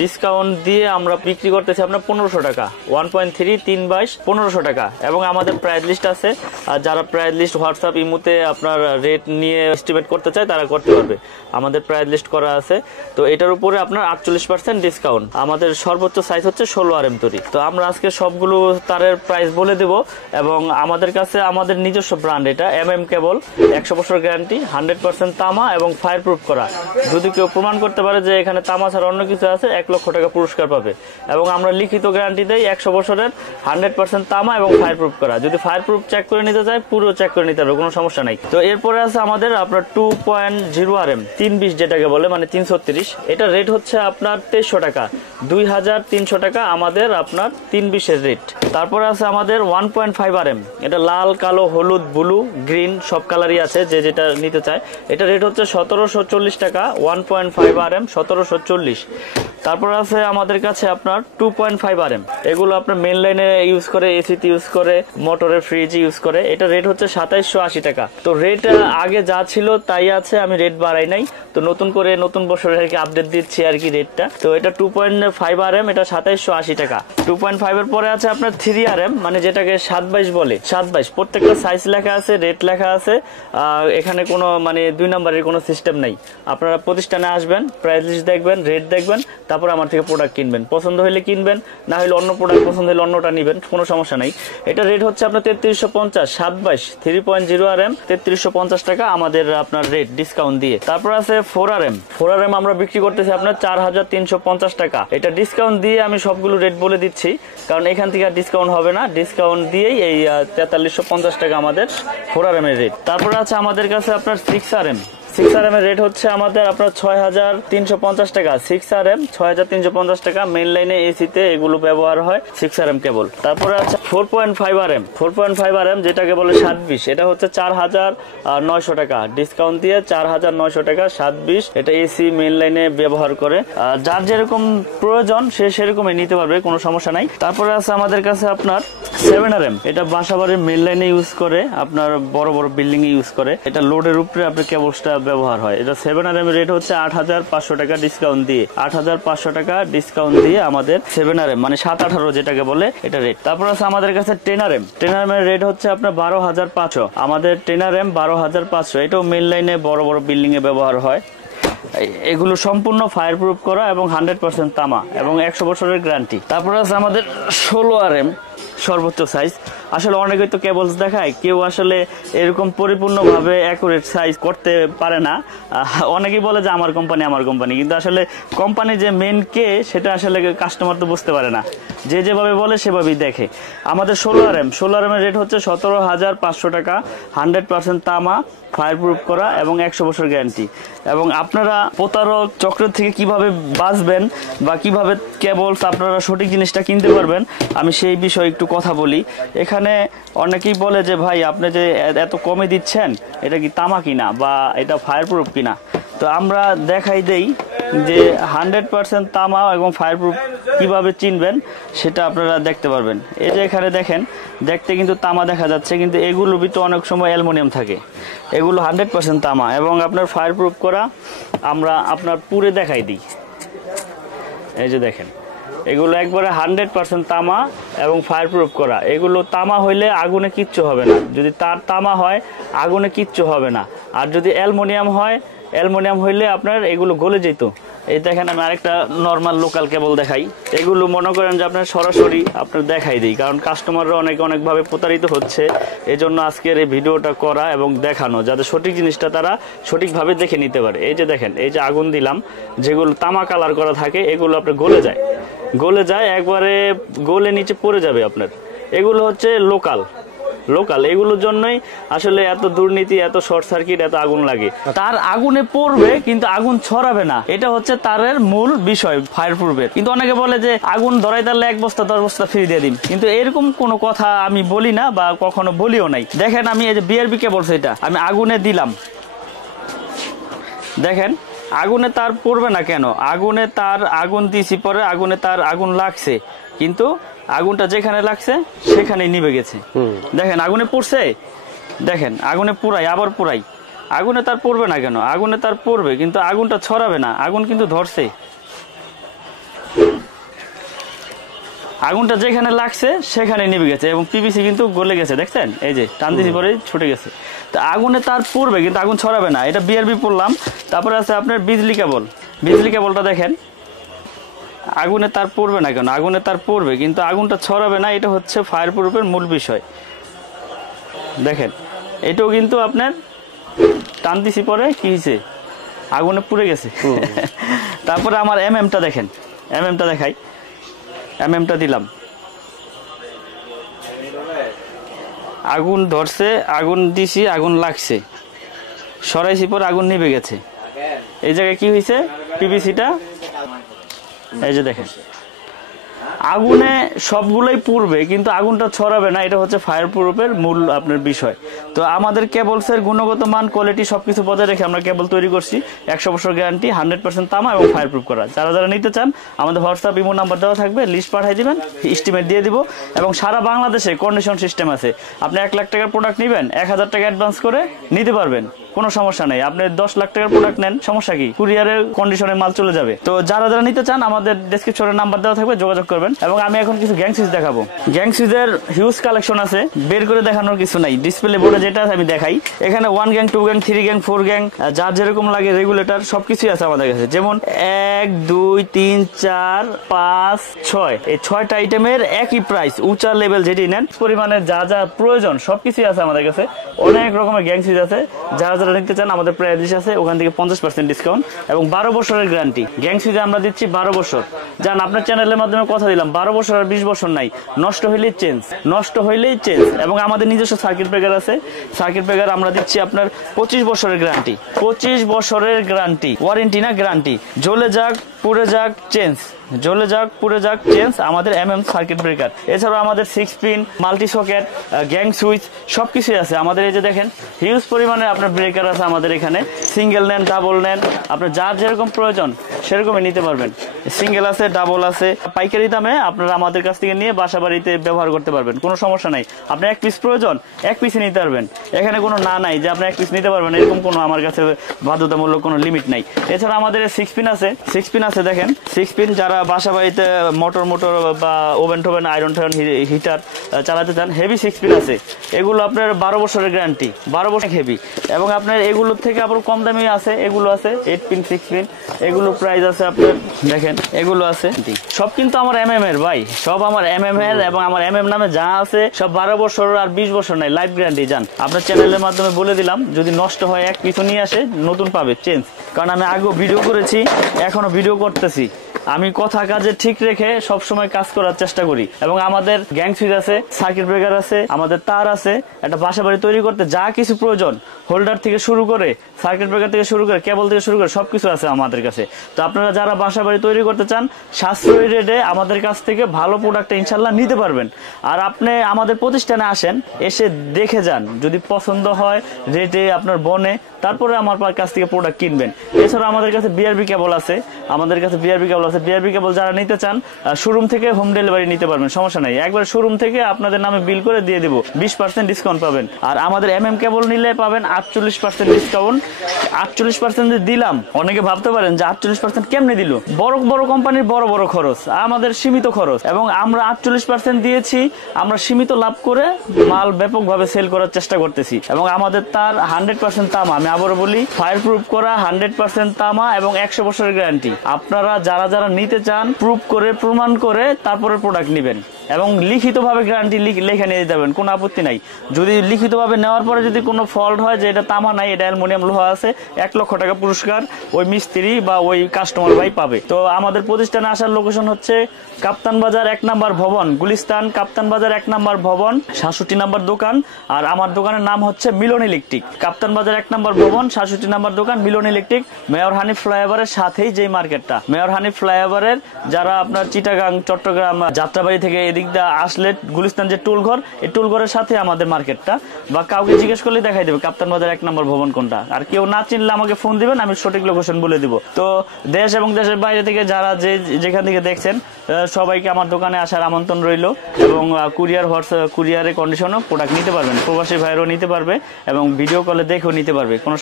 Discount দিয়ে আমরা বিক্রি করতেছি আপনার 1500 টাকা। 1.3 3/22 1500 টাকা। এবং আমাদের প্রাইস লিস্ট আছে, আর যারা প্রাইস লিস্ট হোয়াটসঅ্যাপ ইমুতে আপনার রেট নিয়ে এস্টিমেট করতে চায় তারা করতে পারবে। আমাদের প্রাইস লিস্ট করা আছে। তো এটার উপরে আপনার 48% ডিসকাউন্ট। আমাদের সর্বোচ্চ সাইজ হচ্ছে 16 RM তৈরি। তো আমরা আজকে সবগুলো তারের প্রাইস বলে দেব। এবং আমাদের কাছে আমাদের নিজস্ব ব্র্যান্ড, এটা MM কেবল, 100 বছর গ্যারান্টি, 100% তামা এবং ফায়ার প্রুফ করা। যদি কেউ প্রমাণ করতে পারে যে এখানে তামা ছাড়া অন্য কিছু আছে, 1 লক্ষ টাকা পুরস্কার পাবে। এবং আমরা লিখিত গ্যারান্টি দেই 100 বছরের, 100% তামা এবং ফায়ার প্রুফ করা। যদি ফায়ার প্রুফ চেক করে নিতে চায় পুরো চেক করে নিতে হবে, কোনো সমস্যা নাই। তো এরপরে আছে আমাদের আপনার 2.0 RM 320 যেটাকে বলে, মানে 336। এটা রেট হচ্ছে আপনার 2300 টাকা, 2300 টাকা আমাদের আপনার 320 এর রেট। তারপরে আছে আমাদের 1.5 RM, এটা লাল, কালো, হলুদ, ব্লু, গ্রিন সব কালারই আছে, যে যেটা নিতে চায়। এটা রেট হচ্ছে 1740 টাকা, 1.5 RM 1740। তারপর আছে আমাদের কাছে আপনার 2.5 RM, এগুলো আপনার মেন লাইনে ইউজ করে, এসিতে ইউজ করে, মোটরে, ফ্রিজে ইউজ করে। এটা রেট হচ্ছে 2780 টাকা। তো রেট আগে যা ছিল তাই আছে, আমি রেট বাড়াই নাই। তো নতুন করে নতুন বছরের আর কি আপডেট দিচ্ছি আর কি রেটটা। তো এটা 2.5 RM, এটা 2780 টাকা। 2.5 এর পরে আছে আপনার 3 RM, মানে যেটাকে 722 বলে। 722 প্রত্যেকটা সাইজ লেখা আছে, রেট লেখা আছে। এখানে কোনো মানে 2 নম্বরের কোনো সিস্টেম নাই। আপনারা প্রতিষ্ঠানে আসবেন, প্রাইস লিস্ট দেখবেন, রেট দেখবেন, তারপর আমার থেকে প্রোডাক্ট কিনবেন। পছন্দ হলে কিনবেন, না হলে অন্য প্রোডাক্ট পছন্দ হলে অন্যটা নেবেন, কোনো সমস্যা নাই। এটা রেট হচ্ছে আপনার 3350, 722 3.0 RM 3350 টাকা আমাদের আপনার রেট ডিসকাউন্ট দিয়ে। তারপর আছে 4 RM। 4 RM আমরা বিক্রি করতেছি আপনার 4350 টাকা। এটা ডিসকাউন্ট দিয়ে আমি সবগুলো রেট বলে দিচ্ছি, কারণ এখান থেকে আর ডিসকাউন্ট হবে না। ডিসকাউন্ট দিয়েই এই 4350 টাকা আমাদের 4 RM এর রেট। তারপর আছে আমাদের কাছে আপনার 6 RM। 6 RM এর রেট হচ্ছে আমাদের আপনার 6350 টাকা। 6 RM 6350 টাকা। মেইন লাইনে এসিতে এগুলো ব্যবহার হয় 6 RM কেবল। তারপরে আছে 4.5 RM। 4.5 RM যেটাকে বলে 720, এটা হচ্ছে 4900 টাকা। ডিসকাউন্ট দিয়ে 4900 টাকা, 720। এটা এসি মেইন লাইনে ব্যবহার করে, যার যেরকম প্রয়োজন সে সেরকমই নিতে পারবে, কোনো সমস্যা নাই। তারপরে আছে আমাদের কাছে আপনার 7 RM, এটা বাসাবাড়ির মেইন লাইনে ইউজ করে, আপনার বড় বড় বিল্ডিং এ ইউজ করে। এটা লোডের উপরে আপনার কেবলসটা ব্যবহার হয়। এটা 7 RM এর রেট হচ্ছে 8500 টাকা ডিসকাউন্ট দিয়ে। 8500 টাকা ডিসকাউন্ট দিয়ে আমাদের 7 RM, মানে 718 যেটাকে বলে, এটা রেট। তারপর আছে আমাদের কাছে 10 RM। 10 RM এর রেট হচ্ছে আপনার 12500। আমাদের 10 RM 12500। এটাও মেইন লাইনে বড় বড় বিল্ডিং এ ব্যবহার হয়। এগুলো সম্পূর্ণ ফায়ার প্রুফ করা এবং 100% তামা এবং 100 বছরের গ্যারান্টি। তারপর আছে আমাদের 16 RM সর্বোচ্চ সাইজ। আসলে অনেকেই তো কেবলস দেখায়, কেউ আসলে এরকম পরিপূর্ণভাবে অ্যাকুরেট সাইজ করতে পারে না। অনেকেই বলে যে আমার কোম্পানি, আমার কোম্পানি, কিন্তু আসলে কোম্পানি যে মেন কে সেটা আসলে কাস্টমার তো বুঝতে পারে না। যে যেভাবে বলে সেভাবেই দেখে। আমাদের 16 RM। 16 RM এর রেট হচ্ছে 17500 টাকা, 100% তামা, ফায়ার প্রুফ করা এবং 100 বছর গ্যারান্টি। এবং আপনারা প্রতারক চক্রের থেকে কিভাবে বাঁচবেন বা কিভাবে কেবলস আপনারা সঠিক জিনিসটা কিনতে পারবেন, আমি সেই বিষয়ে একটু কথা বলি। এখানে অনেকেই বলে যে ভাই আপনি যে এত কমে দিচ্ছেন, এটা কি তামা কিনা বা এটা ফায়ার প্রুফ কিনা। তো আমরা দেখাই দেই যে 100% তামা এবং ফায়ার প্রুফ কিভাবে চিনবেন সেটা আপনারা দেখতে পারবেন। এই যে এখানে দেখেন, দেখতে কিন্তু তামা দেখা যাচ্ছে, কিন্তু এগুলোর ভিতরে অনেক সময় অ্যালুমিনিয়াম থাকে। এগুলো 100% তামা এবং আপনার ফায়ার প্রুফ করা। আমরা আপনার পুরে দেখাই দিই। এই যে দেখেন, এগুলো একবারে 100% তামা এবং ফায়ার প্রুফ করা। এগুলো তামা হইলে আগুনে কিচ্ছু হবে না, যদি তার তামা হয় আগুনে কিচ্ছু হবে না। আর যদি অ্যালুমিনিয়াম হয়, অ্যালুমিনিয়াম হইলে আপনার এগুলো গলে যেত। এই দেখেন, আমি আরেকটা নর্মাল লোকাল কেবল দেখাই। এগুলো মনে করেন যে আপনার সরাসরি আপনার দেখাই দিই, কারণ কাস্টমাররা অনেকভাবে প্রতারিত হচ্ছে। এজন্য আজকের এই ভিডিওটা করা এবং দেখানো, যাতে সঠিক জিনিসটা তারা সঠিকভাবে দেখে নিতে পারে। এই যে দেখেন, এই যে আগুন দিলাম, যেগুলো তামা কালার করা থাকে এগুলো আপনার গলে যায়, একবারে গলে নিচে পড়ে যাবে আপনার। এগুলো হচ্ছে লোকাল। এগুলোর জন্যই আসলে এত দুর্নীতি, এত শর্ট সার্কিট, এত আগুন লাগে। তার আগুনে পড়বে কিন্তু আগুন ছড়াবে না, এটা হচ্ছে তারের মূল বিষয় ফায়ার প্রুফের। কিন্তু অনেকে বলে যে আগুন ধরাই তাহলে 1 বস্তা 10 বস্তা ফ্রি দিয়ে দিন, কিন্তু এরকম কোনো কথা আমি বলি না বা কখনো বলিও নাই। দেখেন, আমি এই যে BRB কেবল, সেটা আমি আগুনে দিলাম, দেখেন আগুনে তার পড়বে না কেন। আগুন দিছি, পরে আগুন লাগছে, কিন্তু আগুনটা যেখানে লাগছে সেখানেই নিভে গেছে। দেখেন আগুনে পড়ছে, দেখেন আগুনে পুরাই, আবার পুরাই, আগুনে তার পড়বে না কেন। আগুনে তার পড়বে কিন্তু আগুনটা ছড়াবে না, আগুন কিন্তু ধরছে। আগুনটা যেখানে লাগছে সেখানে নিভে গেছে এবং পিভিসি কিন্তু গলে গেছে, দেখছেন এই যে টান দিছি পরে ছুটে গেছে। তো আগুনে তার পূর্বে কিন্তু আগুন ছড়াবে না, এটা বিআরবি পড়লাম। তারপরে আছে আপনার বিজলি কেবল, বিজলি কেবলটা দেখেন আগুনে তার পড়বে না কেন, আগুনে তার পড়বে কিন্তু আগুনটা ছড়াবে না, এটা হচ্ছে ফায়ার প্রুফের মূল বিষয়। দেখেন এটাও কিন্তু আপনার টান দিছি পরে কি হয়েছে, আগুনে পুড়ে গেছে। তারপরে আমার এমএমটা দেখেন, এমএমটা দেখাই, এমএমটা দিলাম, আগুন ধরছে, আগুন দিছি, আগুন লাগছে, সরাইছি পরে আগুন নিভে গেছে। এই জায়গায় কি হয়েছে, পিভিসিটা এই যে দেখেন আগুনে সবগুলোই পুড়বে কিন্তু আগুনটা ছড়াবে না, এটা হচ্ছে ফায়ার প্রুফের মূল আপনার বিষয়। তো আমাদের কেবলসের গুণগত মান, কোয়ালিটি সবকিছু বজায় রেখে আমরা কেবল তৈরি করছি, 100 বছর গ্যারান্টি, 100% তামা এবং ফায়ার প্রুফ করা। যারা যারা নিতে চান আমাদের হোয়াটসঅ্যাপ ইমো নাম্বার দেওয়া থাকবে, লিস্ট পাঠিয়ে দিবেন, এস্টিমেট দিয়ে দিব। এবং সারা বাংলাদেশে কন্ডিশন সিস্টেম আছে, আপনি 1 লাখ টাকার প্রোডাক্ট নেবেন, 1000 টাকা অ্যাডভান্স করে নিতে পারবেন, কোনো সমস্যা নেই। আপনি 10 লাখ টাকার প্রোডাক্ট নেন, সমস্যা কি, কুরিয়ারের কন্ডিশনে মাল চলে যাবে। তো যারা যারা নিতে চান আমাদের ডেসক্রিপশনে নাম্বার দেওয়া থাকবে, যোগাযোগ করবেন। এবং আমি এখন কিছু গ্যাং সুইচ দেখাবো, গ্যাং সুইচের হিউজ কালেকশন আছে, বের করে দেখানোর কিছু নাই, ডিসপ্লে বোর্ডে যেটা আছে আমি দেখাই। এখানে 1 গ্যাং, 2 গ্যাং, 3 গ্যাং, 4 গ্যাং, যার যেরকম লাগে রেগুলেটর সবকিছুই আছে আমাদের কাছে। যেমন 1 2 3 4 5 6 এই 6টা আইটেমের একই প্রাইস, উঁচা লেভেল যেটি নেন পরিমাণে যা যা প্রয়োজন সবকিছুই আছে আমাদের কাছে। অনেক রকমের গ্যাং সুইচ আছে, যারা যারা নিতে চান আমাদের প্রাইস লিস্ট আছে, ওখান থেকে 50% ডিসকাউন্ট এবং 12 বছরের গ্যারান্টি। গ্যাং সুইচে আমরা দিচ্ছি 12 বছর। জান আপনার চ্যানেলের মাধ্যমে কথা দিলাম, 12 বছর আর 20 বছর নাই, নষ্ট হইলেই চেঞ্জ, নষ্ট হইলেই চেঞ্জ। এবং আমাদের নিজস্ব সার্কিট ব্রেকার আছে, সার্কিট ব্রেকার আমরা দিচ্ছি আপনার 25 বছরের গ্যারান্টি, 25 বছরের গ্যারান্টি, ওয়ারেন্টি না গ্যারান্টি। জ্বলে যাক পুড়ে যাক চেঞ্জ, জ্বলে যাক পুড়ে যাক চেঞ্জ, আমাদের এমএম সার্কিট ব্রেকার। এছাড়াও আমাদের 6 pin, multi socket, gang switch সবকিছুই আছে আমাদের। এই যে দেখেন হিউজ পরিমাণে আপনার ব্রেকার আছে আমাদের এখানে, সিঙ্গেল নেন ডাবল নেন, আপনার যার যেরকম প্রয়োজন সেরকমই নিতে পারবেন। সিঙ্গেল আছে, ডাবল আছে, পাইকারি দামে আপনারা আমাদের কাছ থেকে নিয়ে বাসা বাড়িতে ব্যবহার করতে পারবেন, কোনো সমস্যা নাই। আপনি 1 পিস প্রয়োজন 1 পিসই নিতে পারবেন, এখানে কোনো না নাই যে আপনি 1 পিস নিতে পারবেন, এরকম কোনো আমার কাছে বাধ্যতামূলক কোনো লিমিট নাই। এছাড়া আমাদের 6 পিন আছে, 6 পিন আছে দেখেন 6 পিন, যারা বাসা বাড়িতে মোটর বা ওভেন টোভেন, আয়রন টায়রন, হিটার চালাতে চান, হেভি 6 পিন আছে। এগুলো আপনার 12 বছরের গ্যারান্টি, 12 বছর হেভি। এবং আপনার এগুলোর থেকে আবার কম দামি আছে, এগুলো আছে 8 পিন 6 পিন, এগুলো প্রাইস আছে আপনার দেখেন, এগুলো আছে সব কিন্তু আমার এমএম এর ভাই, সব আমার এমএম এর। এবং আমার এমএম নামে যা আছে সব 12 বছর আর 20 বছর নাই, লাইফ গ্যারান্টি। জান আপনার চ্যানেলের মাধ্যমে বলে দিলাম, যদি নষ্ট হয় 1 পিছু নিয়ে আসে নতুন পাবে চেঞ্জ। কারণ আমি আগেও ভিডিও করেছি, এখনো ভিডিও করতেছি, আমি কথা কাজে ঠিক রেখে সব সময় কাজ করার চেষ্টা করি। এবং আমাদের গ্যাং সুইচ আছে, সার্কিট ব্রেকার আছে, আমাদের তার আছে, একটা বাসা বাড়ি তৈরি করতে যা কিছু প্রয়োজন, হোল্ডার থেকে শুরু করে, সার্কিট ব্রেকার থেকে শুরু করে, কেবল থেকে শুরু করে সবকিছু আছে আমাদের কাছে। তো আপনারা যারা বাসা বাড়ি তৈরি করতে চান সাশ্রয়ী রেটে আমাদের কাছ থেকে ভালো প্রোডাক্ট ইনশাল্লাহ নিতে পারবেন। আর আপনি আমাদের প্রতিষ্ঠানে আসেন, এসে দেখে যান, যদি পছন্দ হয় রেটে আপনার বনে, তারপরে আমার কাছ থেকে প্রোডাক্ট কিনবেন। এছাড়া আমাদের কাছে বিআরবি কেবল আছে, আমাদের কাছে বিআরবি কেবল আছে। বিআরবি কেবল যারা নিতে চান শোরুম থেকে হোম ডেলিভারি নিতে পারবেন, সমস্যা নাই। একবার শোরুম থেকে আপনাদের নামে বিল করে দিয়ে দেবো, 20% ডিসকাউন্ট পাবেন। আর আমাদের এমএম কেবল নিলে পাবেন 48% ডিসকাউন্ট। 48% দিলাম, অনেকে ভাবতে পারেন যে 48% কেমনে দিল, বড় বড় কোম্পানির বড় বড় খরচ, আমাদের সীমিত খরচ, এবং আমরা 48% দিয়েছি, আমরা সীমিত লাভ করে মাল ব্যাপকভাবে সেল করার চেষ্টা করতেছি। এবং আমাদের তার 100% তামা, আমি আবারও বলি, ফায়ার প্রুফ করা, 100% তামা এবং 100 বছরের গ্যারান্টি। আপনারা যারা যারা নিতে চান প্রুফ করে প্রমাণ করে তারপরে প্রোডাক্ট নেবেন, এবং লিখিতভাবে গ্যারান্টি লিখে নিয়ে যাবেন, কোনো আপত্তি নাই। যদি লিখিতভাবে নেওয়ার পরে যদি কোনো ফল্ট হয় যে এটা তামা নাই, এটা অ্যালুমিনিয়াম লোহা আছে, 1 লক্ষ টাকা পুরস্কার ওই মিস্ত্রি বা ওই কাস্টমার ভাই পাবে। তো আমাদের প্রতিষ্ঠানে আসার লোকেশন হচ্ছে কাপ্তান বাজার 1 নম্বর ভবন, গুলিস্তান কাপ্তান বাজার 1 নম্বর ভবন, 67 নম্বর দোকান। আর আমার দোকানের নাম হচ্ছে মিলন ইলেকট্রিক, কাপ্তান বাজার 1 নম্বর ভবন, 67 নম্বর দোকান, মিলন ইলেকট্রিক। মেয়র হানিফ ফ্লাইওভারের সাথেই যে মার্কেটটা, মেয়র হানিফ ফ্লাইওভারের যারা আপনার চিটাগাং, চট্টগ্রাম, যাত্রাবাড়ি থেকে এদিক দিয়ে আসলে গুলিস্তান যে টুলঘর, এই টুলঘরের সাথে আমাদের মার্কেটটা, বা কাউকে জিজ্ঞেস করলে দেখাই দেবে কাপ্তান বাজার 1 নম্বর ভবন কোনটা। আর কেউ না চিনলে আমাকে ফোন দিবেন, আমি সঠিক লোকেশন বলে দিব। তো দেশ এবং দেশের বাইরে থেকে যারা যেখান থেকে দেখছেন সবাইকে আমার দোকানে আসার আমন্ত্রণ রইল। এবং কুরিয়ারের কন্ডিশনও প্রোডাক্ট নিতে পারবেন, প্রবাসী ভাইয়েরও নিতে পারবে এবং ভিডিও কলে দেখেও নিতে পারবে। কোনো